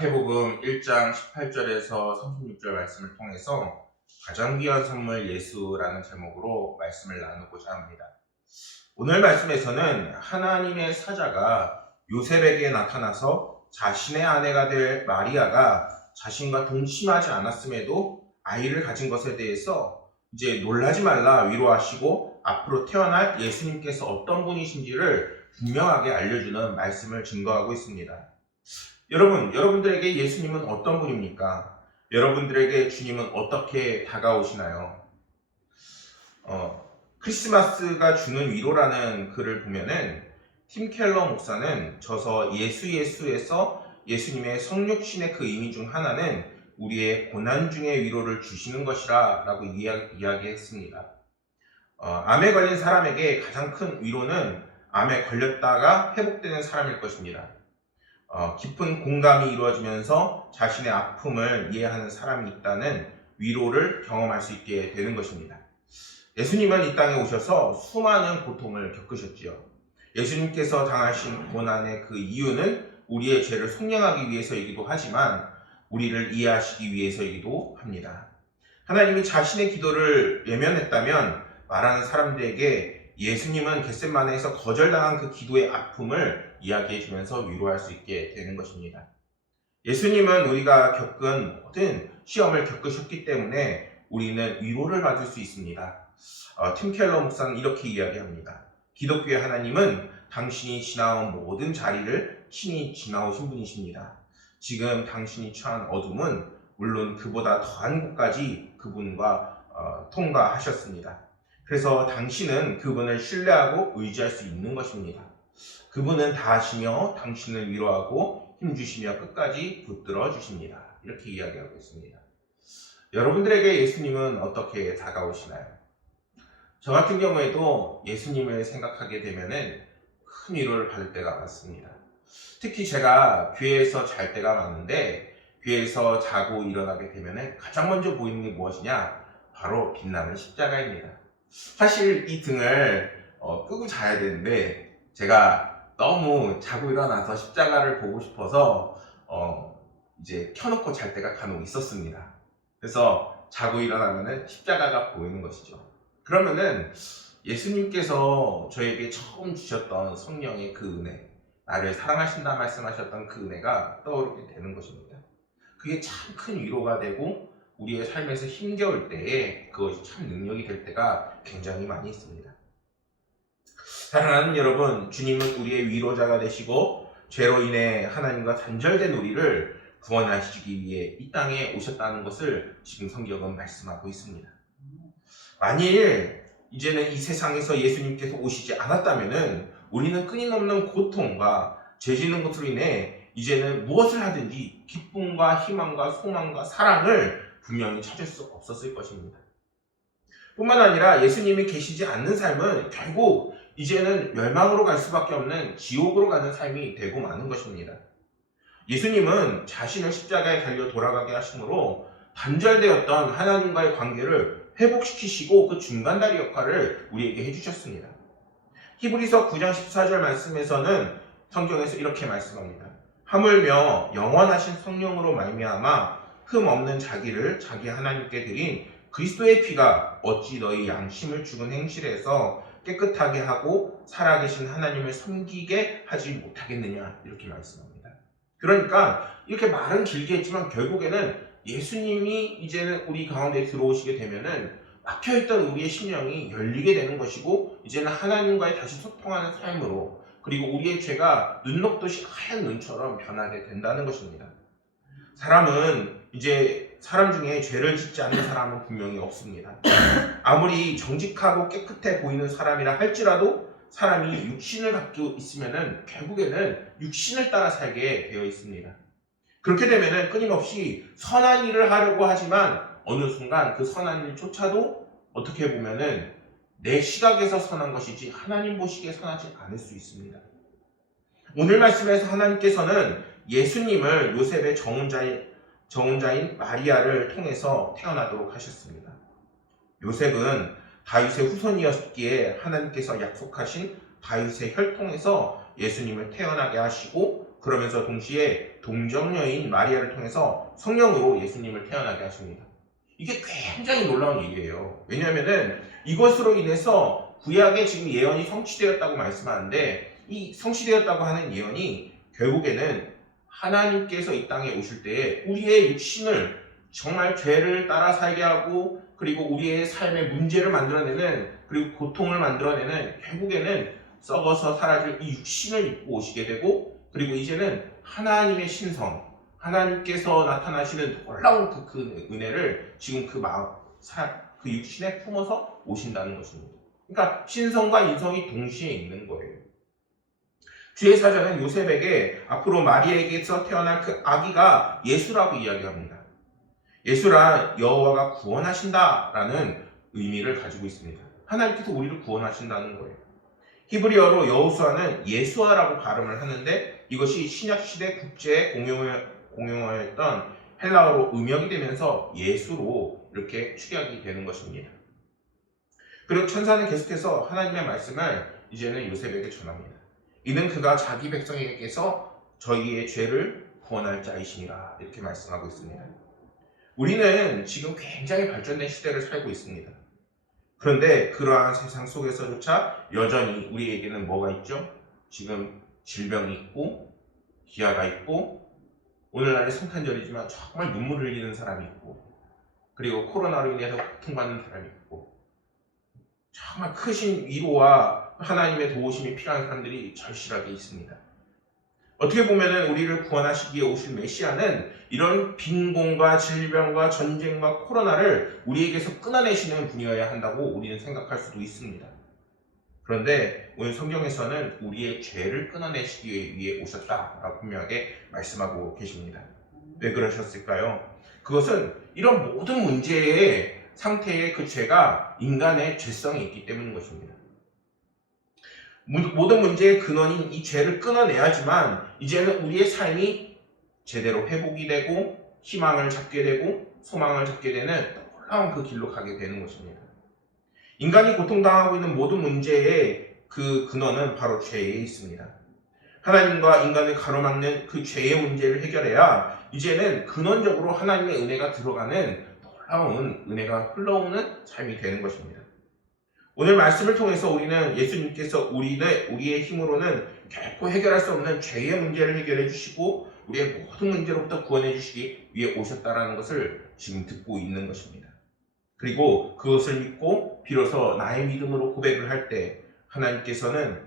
마태복음 1장 18절에서 36절 말씀을 통해서 가장 귀한 선물 예수라는 제목으로 말씀을 나누고자 합니다. 오늘 말씀에서는 하나님의 사자가 요셉에게 나타나서 자신의 아내가 될 마리아가 자신과 동침하지 않았음에도 아이를 가진 것에 대해서 이제 놀라지 말라 위로하시고 앞으로 태어날 예수님께서 어떤 분이신지를 분명하게 알려주는 말씀을 증거하고 있습니다. 여러분들에게 예수님은 어떤 분입니까? 여러분들에게 주님은 어떻게 다가오시나요? 크리스마스가 주는 위로라는 글을 보면은 팀 켈러 목사는 저서 예수에서 예수님의 성육신의 그 의미 중 하나는 우리의 고난 중에 위로를 주시는 것이라 라고 이야기했습니다. 암에 걸린 사람에게 가장 큰 위로는 암에 걸렸다가 회복되는 사람일 것입니다. 깊은 공감이 이루어지면서 자신의 아픔을 이해하는 사람이 있다는 위로를 경험할 수 있게 되는 것입니다. 예수님은 이 땅에 오셔서 수많은 고통을 겪으셨지요. 예수님께서 당하신 고난의 그 이유는 우리의 죄를 속량하기 위해서이기도 하지만 우리를 이해하시기 위해서이기도 합니다. 하나님이 자신의 기도를 외면했다면 말하는 사람들에게 예수님은 겟세마네에서 거절당한 그 기도의 아픔을 이야기해 주면서 위로할 수 있게 되는 것입니다. 예수님은 우리가 겪은 모든 시험을 겪으셨기 때문에 우리는 위로를 받을 수 있습니다. 팀 켈러 목사는 이렇게 이야기합니다. 기독교의 하나님은 당신이 지나온 모든 자리를 친히 지나오신 분이십니다. 지금 당신이 처한 어둠은 물론 그보다 더한 곳까지 그분과 통과하셨습니다. 그래서 당신은 그분을 신뢰하고 의지할 수 있는 것입니다. 그분은 다 아시며 당신을 위로하고 힘주시며 끝까지 붙들어 주십니다. 이렇게 이야기하고 있습니다. 여러분들에게 예수님은 어떻게 다가오시나요? 저 같은 경우에도 예수님을 생각하게 되면은 큰 위로를 받을 때가 많습니다. 특히 제가 교회에서 잘 때가 많은데 교회에서 자고 일어나게 되면은 가장 먼저 보이는 게 무엇이냐? 바로 빛나는 십자가입니다. 사실 이 등을 끄고 자야 되는데 제가 너무 자고 일어나서 십자가를 보고 싶어서 이제 켜놓고 잘 때가 간혹 있었습니다. 그래서 자고 일어나면은 십자가가 보이는 것이죠. 그러면은 예수님께서 저에게 처음 주셨던 성령의 그 은혜, 나를 사랑하신다 말씀하셨던 그 은혜가 떠오르게 되는 것입니다. 그게 참 큰 위로가 되고 우리의 삶에서 힘겨울 때에 그것이 참 능력이 될 때가 굉장히 많이 있습니다. 사랑하는 여러분, 주님은 우리의 위로자가 되시고 죄로 인해 하나님과 단절된 우리를 구원하시기 위해 이 땅에 오셨다는 것을 지금 성경은 말씀하고 있습니다. 만일 이제는 이 세상에서 예수님께서 오시지 않았다면 우리는 끊임없는 고통과 죄 짓는 것으로 인해 이제는 무엇을 하든지 기쁨과 희망과 소망과 사랑을 분명히 찾을 수 없었을 것입니다. 뿐만 아니라 예수님이 계시지 않는 삶은 결국 이제는 멸망으로 갈 수밖에 없는 지옥으로 가는 삶이 되고 마는 것입니다. 예수님은 자신을 십자가에 달려 돌아가게 하심으로 단절되었던 하나님과의 관계를 회복시키시고 그 중간다리 역할을 우리에게 해주셨습니다. 히브리서 9장 14절 말씀에서는 성경에서 이렇게 말씀합니다. 하물며 영원하신 성령으로 말미암아 흠 없는 자기를 자기 하나님께 드린 그리스도의 피가 어찌 너희 양심을 죽은 행실에서 깨끗하게 하고 살아계신 하나님을 섬기게 하지 못하겠느냐, 이렇게 말씀합니다. 그러니까 이렇게 말은 길게 했지만 결국에는 예수님이 이제는 우리 가운데 들어오시게 되면은 막혀있던 우리의 심령이 열리게 되는 것이고 이제는 하나님과의 다시 소통하는 삶으로, 그리고 우리의 죄가 눈 녹듯이 하얀 눈처럼 변하게 된다는 것입니다. 사람 중에 죄를 짓지 않는 사람은 분명히 없습니다. 아무리 정직하고 깨끗해 보이는 사람이라 할지라도 사람이 육신을 갖고 있으면은 결국에는 육신을 따라 살게 되어 있습니다. 그렇게 되면은 끊임없이 선한 일을 하려고 하지만 어느 순간 그 선한 일조차도 어떻게 보면은 내 시각에서 선한 것이지 하나님 보시기에 선하지 않을 수 있습니다. 오늘 말씀에서 하나님께서는 예수님을 요셉의 정혼자인 마리아를 통해서 태어나도록 하셨습니다. 요셉은 다윗의 후손이었기에 하나님께서 약속하신 다윗의 혈통에서 예수님을 태어나게 하시고 그러면서 동시에 동정녀인 마리아를 통해서 성령으로 예수님을 태어나게 하십니다. 이게 굉장히 놀라운 일이에요. 왜냐하면은 이것으로 인해서 구약에 지금 예언이 성취되었다고 말씀하는데, 이 성취되었다고 하는 예언이 결국에는 하나님께서 이 땅에 오실 때에 우리의 육신을 정말 죄를 따라 살게 하고, 그리고 우리의 삶의 문제를 만들어내는, 그리고 고통을 만들어내는, 결국에는 썩어서 사라질 이 육신을 입고 오시게 되고, 그리고 이제는 하나님의 신성, 하나님께서 나타나시는 놀라운 그 은혜를 지금 그 육신에 품어서 오신다는 것입니다. 그러니까 신성과 인성이 동시에 있는 거예요. 주의 사자는 요셉에게 앞으로 마리아에게서 태어날 그 아기가 예수라고 이야기합니다. 예수란 여호와가 구원하신다라는 의미를 가지고 있습니다. 하나님께서 우리를 구원하신다는 거예요. 히브리어로 여호수아는 예수아라고 발음을 하는데, 이것이 신약시대 국제에 공용어였던 헬라어로 음역이 되면서 예수로 이렇게 축약이 되는 것입니다. 그리고 천사는 계속해서 하나님의 말씀을 이제는 요셉에게 전합니다. 이는 그가 자기 백성에게서 저희의 죄를 구원할 자이시니라, 이렇게 말씀하고 있습니다. 우리는 지금 굉장히 발전된 시대를 살고 있습니다. 그런데 그러한 세상 속에서조차 여전히 우리에게는 뭐가 있죠? 지금 질병이 있고, 기아가 있고, 오늘날의 성탄절이지만 정말 눈물을 흘리는 사람이 있고, 그리고 코로나로 인해서 고통받는 사람이 있고, 정말 크신 위로와 하나님의 도우심이 필요한 사람들이 절실하게 있습니다. 어떻게 보면 우리를 구원하시기에 오실 메시아는 이런 빈곤과 질병과 전쟁과 코로나를 우리에게서 끊어내시는 분이어야 한다고 우리는 생각할 수도 있습니다. 그런데 오늘 성경에서는 우리의 죄를 끊어내시기 위해 오셨다라고 분명하게 말씀하고 계십니다. 왜 그러셨을까요? 그것은 이런 모든 문제의 상태의 그 죄가 인간의 죄성이 있기 때문인 것입니다. 모든 문제의 근원인 이 죄를 끊어내야지만 이제는 우리의 삶이 제대로 회복이 되고, 희망을 잡게 되고, 소망을 잡게 되는 놀라운 그 길로 가게 되는 것입니다. 인간이 고통당하고 있는 모든 문제의 그 근원은 바로 죄에 있습니다. 하나님과 인간을 가로막는 그 죄의 문제를 해결해야 이제는 근원적으로 하나님의 은혜가 들어가는 놀라운 은혜가 흘러오는 삶이 되는 것입니다. 오늘 말씀을 통해서 우리는 예수님께서 우리의 힘으로는 결코 해결할 수 없는 죄의 문제를 해결해 주시고 우리의 모든 문제로부터 구원해 주시기 위해 오셨다는 것을 지금 듣고 있는 것입니다. 그리고 그것을 믿고 비로소 나의 믿음으로 고백을 할 때 하나님께서는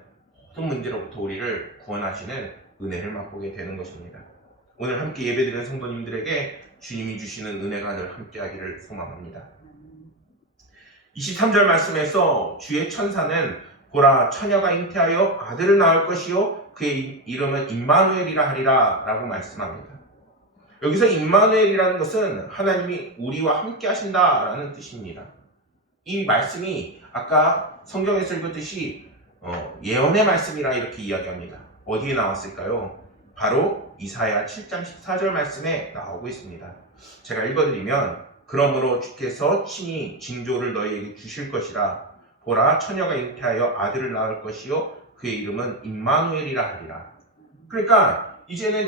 모든 문제로부터 우리를 구원하시는 은혜를 맛보게 되는 것입니다. 오늘 함께 예배드리는 성도님들에게 주님이 주시는 은혜가 늘 함께하기를 소망합니다. 23절 말씀에서 주의 천사는 보라 처녀가 잉태하여 아들을 낳을 것이요 그의 이름은 임마누엘이라 하리라 라고 말씀합니다. 여기서 임마누엘이라는 것은 하나님이 우리와 함께 하신다라는 뜻입니다. 이 말씀이 아까 성경에서 읽었듯이 예언의 말씀이라 이렇게 이야기합니다. 어디에 나왔을까요? 바로 이사야 7장 14절 말씀에 나오고 있습니다. 제가 읽어드리면 그러므로 주께서 친히 징조를 너희에게 주실 것이라 보라 처녀가 잉태하여 아들을 낳을 것이요 그의 이름은 임마누엘이라 하리라. 그러니까 이제는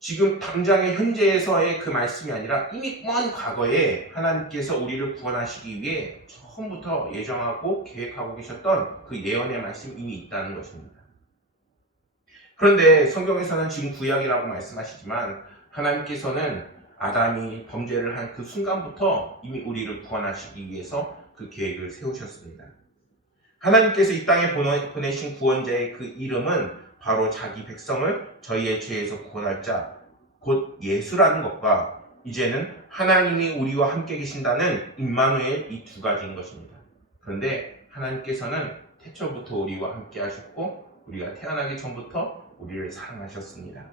지금 당장의 현재에서의 그 말씀이 아니라 이미 먼 과거에 하나님께서 우리를 구원하시기 위해 처음부터 예정하고 계획하고 계셨던 그 예언의 말씀이 이미 있다는 것입니다. 그런데 성경에서는 지금 구약이라고 말씀하시지만 하나님께서는 아담이 범죄를 한 그 순간부터 이미 우리를 구원하시기 위해서 그 계획을 세우셨습니다. 하나님께서 이 땅에 보내신 구원자의 그 이름은 바로 자기 백성을 저희의 죄에서 구원할 자, 곧 예수라는 것과 이제는 하나님이 우리와 함께 계신다는 임마누엘 이 두 가지인 것입니다. 그런데 하나님께서는 태초부터 우리와 함께 하셨고 우리가 태어나기 전부터 우리를 사랑하셨습니다.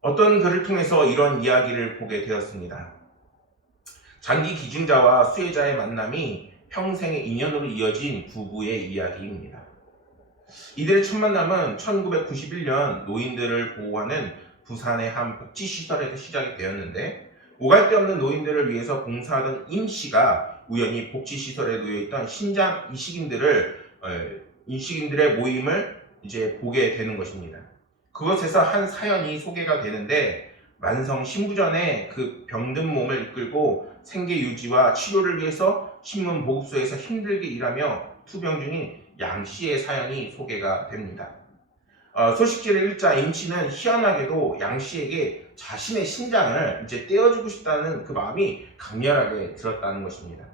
어떤 글을 통해서 이런 이야기를 보게 되었습니다. 장기 기증자와 수혜자의 만남이 평생의 인연으로 이어진 부부의 이야기입니다. 이들의 첫 만남은 1991년 노인들을 보호하는 부산의 한 복지시설에서 시작이 되었는데 오갈 데 없는 노인들을 위해서 봉사하던 임 씨가 우연히 복지시설에 놓여있던 신장 이식인들의 모임을 이제 보게 되는 것입니다. 그것에서 한 사연이 소개가 되는데, 만성 신부전에 그 병든 몸을 이끌고 생계 유지와 치료를 위해서 신문 보급소에서 힘들게 일하며 투병 중인 양 씨의 사연이 소개가 됩니다. 소식지를 읽자 임 씨는 희한하게도 양 씨에게 자신의 신장을 이제 떼어주고 싶다는 그 마음이 강렬하게 들었다는 것입니다.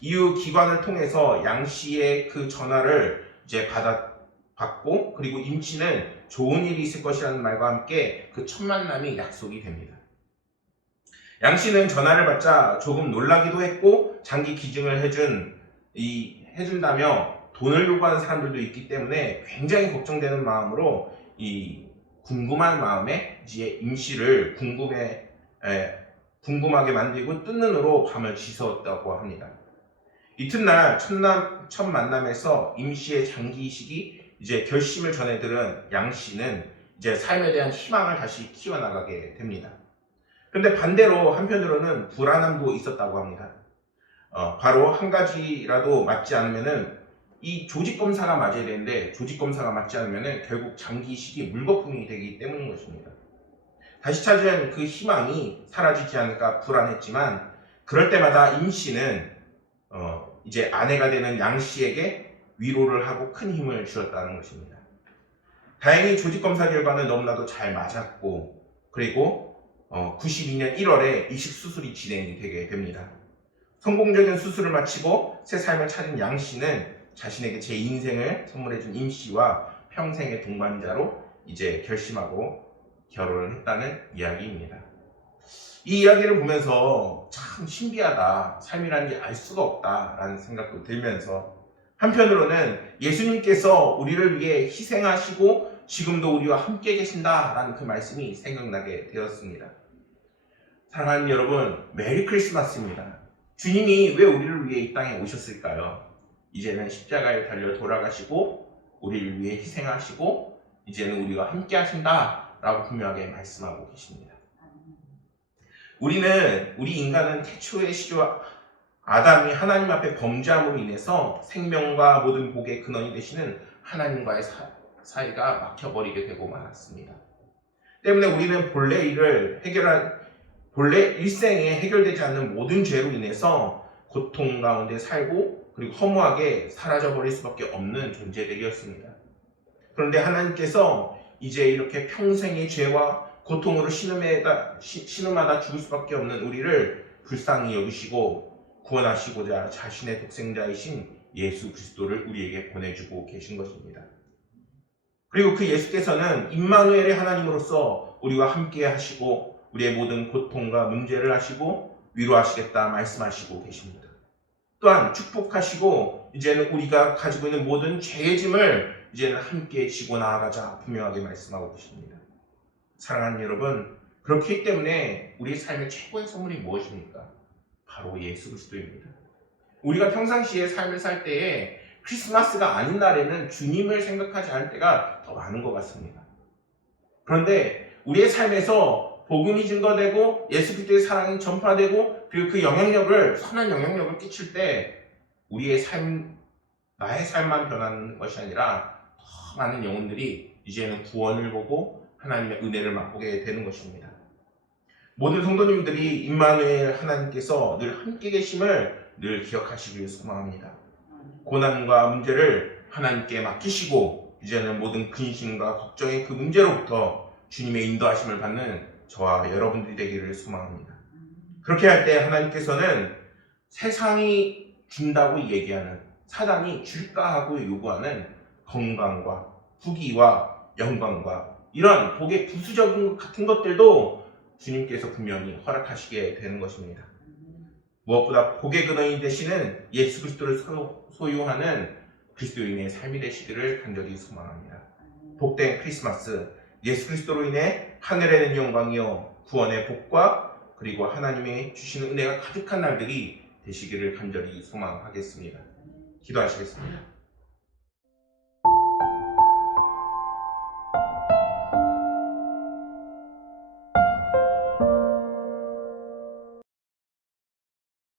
이후 기관을 통해서 양 씨의 그 전화를 이제 받고, 그리고 임 씨는 좋은 일이 있을 것이라는 말과 함께 그 첫 만남이 약속이 됩니다. 양 씨는 전화를 받자 조금 놀라기도 했고, 장기 기증을 해준다며 돈을 요구하는 사람들도 있기 때문에 굉장히 걱정되는 마음으로 이 궁금한 마음에 이제 임 씨를 궁금하게 만들고 뜬 눈으로 밤을 지새웠다고 합니다. 이튿날 첫 만남에서 임 씨의 장기 이식이 이제 결심을 전해들은 양 씨는 이제 삶에 대한 희망을 다시 키워나가게 됩니다. 그런데 반대로 한편으로는 불안함도 있었다고 합니다. 바로 한 가지라도 맞지 않으면은 이 조직 검사가 맞아야 되는데, 조직 검사가 맞지 않으면은 결국 장기 이식이 물거품이 되기 때문인 것입니다. 다시 찾은 그 희망이 사라지지 않을까 불안했지만, 그럴 때마다 임 씨는 이제 아내가 되는 양 씨에게 위로를 하고 큰 힘을 주었다는 것입니다. 다행히 조직 검사 결과는 너무나도 잘 맞았고, 그리고 92년 1월에 이식 수술이 진행이 되게 됩니다. 성공적인 수술을 마치고 새 삶을 찾은 양 씨는 자신에게 제 인생을 선물해준 임 씨와 평생의 동반자로 이제 결심하고 결혼을 했다는 이야기입니다. 이 이야기를 보면서 참 신비하다, 삶이라는 게 알 수가 없다라는 생각도 들면서, 한편으로는 예수님께서 우리를 위해 희생하시고 지금도 우리와 함께 계신다라는 그 말씀이 생각나게 되었습니다. 사랑하는 여러분, 메리 크리스마스입니다. 주님이 왜 우리를 위해 이 땅에 오셨을까요? 이제는 십자가에 달려 돌아가시고 우리를 위해 희생하시고 이제는 우리와 함께 하신다라고 분명하게 말씀하고 계십니다. 우리 인간은 태초의 시조 아담이 하나님 앞에 범죄함으로 인해서 생명과 모든 복의 근원이 되시는 하나님과의 사이가 막혀버리게 되고 말았습니다. 때문에 우리는 본래 일생에 해결되지 않는 모든 죄로 인해서 고통 가운데 살고, 그리고 허무하게 사라져버릴 수밖에 없는 존재들이었습니다. 그런데 하나님께서 이제 이렇게 평생의 죄와 고통으로 신음하다 죽을 수밖에 없는 우리를 불쌍히 여기시고 구원하시고자 자신의 독생자이신 예수 그리스도를 우리에게 보내주고 계신 것입니다. 그리고 그 예수께서는 임마누엘의 하나님으로서 우리와 함께 하시고 우리의 모든 고통과 문제를 하시고 위로하시겠다 말씀하시고 계십니다. 또한 축복하시고 이제는 우리가 가지고 있는 모든 죄의 짐을 이제는 함께 지고 나아가자 분명하게 말씀하고 계십니다. 사랑하는 여러분, 그렇기 때문에 우리 삶의 최고의 선물이 무엇입니까? 바로 예수 그리스도입니다. 우리가 평상시에 삶을 살 때에 크리스마스가 아닌 날에는 주님을 생각하지 않을 때가 더 많은 것 같습니다. 그런데 우리의 삶에서 복음이 증거되고 예수 그리스도의 사랑이 전파되고, 그리고 그 선한 영향력을 끼칠 때 나의 삶만 변하는 것이 아니라 더 많은 영혼들이 이제는 구원을 보고 하나님의 은혜를 맛보게 되는 것입니다. 모든 성도님들이 임마누엘 하나님께서 늘 함께 계심을 늘 기억하시길 소망합니다. 고난과 문제를 하나님께 맡기시고 이제는 모든 근심과 걱정의 그 문제로부터 주님의 인도하심을 받는 저와 여러분들이 되기를 소망합니다. 그렇게 할 때 하나님께서는 세상이 준다고 얘기하는, 사단이 줄까 하고 요구하는 건강과 부귀와 영광과 이런 복의 부수적인 것 같은 것들도 주님께서 분명히 허락하시게 되는 것입니다. 무엇보다 복의 근원이 되시는 예수 그리스도를 소유하는 그리스도인의 삶이 되시기를 간절히 소망합니다. 복된 크리스마스, 예수 그리스도로 인해 하늘에는 영광이요 구원의 복과 그리고 하나님의 주시는 은혜가 가득한 날들이 되시기를 간절히 소망하겠습니다. 기도하시겠습니다.